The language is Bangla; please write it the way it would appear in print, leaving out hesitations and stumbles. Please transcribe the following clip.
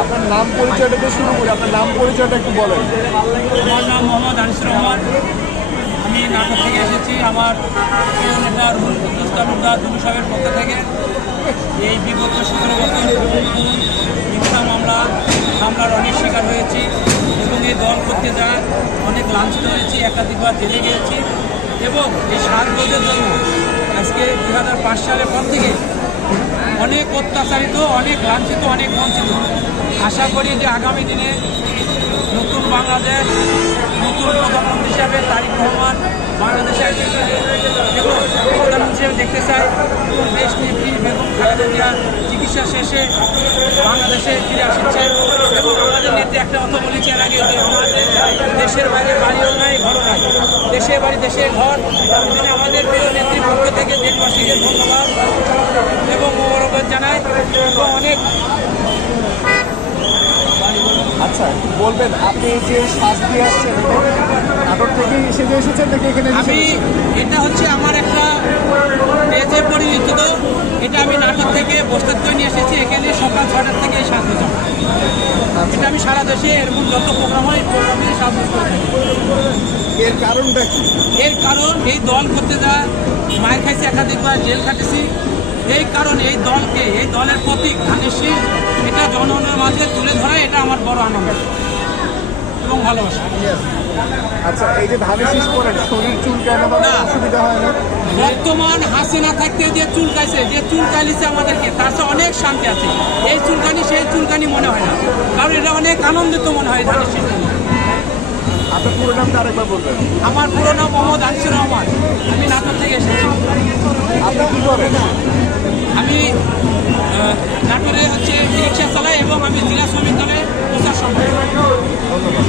আপনার নাম পরিচয়টা দিয়ে শুরু করি, আপনার নাম পরিচয়টা একটু বলেন। আমার নাম মোহাম্মদ আনিসুর রহমান, আমি নাটক থেকে এসেছি। আমার প্রিয় নেতা রুহুল কুদ্দুস তালুকদার দুলু সাহেবের পক্ষ থেকে এই বিগত 17 বছর মিথ্যা মামলার অনেক শিকার হয়েছি এবং এই দল করতে যায় অনেক লাঞ্ছিত হয়েছি, একাধিকবার জেলে গিয়েছি এবং এই 7 বছরের জন্য আজকে 2005 সালের পর থেকে অনেক অত্যাচারিত, অনেক লাঞ্ছিত, অনেক বঞ্চিত। আশা করি যে আগামী দিনে নতুন বাংলাদেশ, নতুন প্রধানমন্ত্রী হিসাবে তারেক রহমান বাংলাদেশে এবং প্রধানমন্ত্রী হিসেবে দেখতে চাই। দেশ নেত্রী বেগম খালেদা জিয়া চিকিৎসা শেষে বাংলাদেশে ফিরে আসছে এবং আমাদের নেত্রী একটা কথা বলেছি এর আগে যে আমাদের দেশের বাইরে বাড়িও নাই, ঘরও নাই, দেশের বাড়ি দেশের ঘর। এজন্য আমাদের প্রিয় নেত্রীর পক্ষ থেকে দেশবাসীকে ধন্যবাদ এবং মোবারকবাদ জানাই এবং অনেক। আচ্ছা, বলবেন আপনি যে শাস্তি আসছেন নাটক থেকে এসেছেন নাকি এখানে? আমি এটা হচ্ছে আমার একটা পেজে পরিচিত, এটা আমি নাটক থেকে প্রস্তুত করে নিয়ে এসেছি। এখানে সকাল 6টার থেকে এই শাস্তি চলে। এটা আমি সারা দেশে এরকম যত প্রোগ্রাম হয় প্রোগ্রামে সাহায্য করে থাকি। এর কারণটা কি? এর কারণ এই দল করতে যা মায়ের খাইছি, একাধিকবার জেল খাটেছি। এই কারণে এই দলকে, এই দলের প্রতীক ধানের শীষ, এটা জনগণের মাঝে তুলে ধরা, এটা আমার বড় আনন্দ এবং ভালোবাসা। আচ্ছা, এই যে ধানের শীষ করেন, শরীর চুলকানো বা অসুবিধা হয় না? বর্তমান হাসিনা থাকতে যে চুলকাইছে, যে চুলকাইছে আমাদেরকে, তার সাথে অনেক শান্তি আছে। এই চুলকানি সেই চুলকানি মনে হয় না, কারণ এটা অনেক আনন্দিত মনে হয় ধানের শীষ। আপনার পুরো নামটা আরেকবার বলবেন। আমার পুরো নাম মোহাম্মদ আনিসুর রহমান, আমি নাটক থেকে এসেছি। আপনি কি করেন? আমি নাটোরে হচ্ছে রিক্সা চালাই এবং আমি জেলা শ্রমিক দলের প্রচার সম্পাদক। ধন্যবাদ।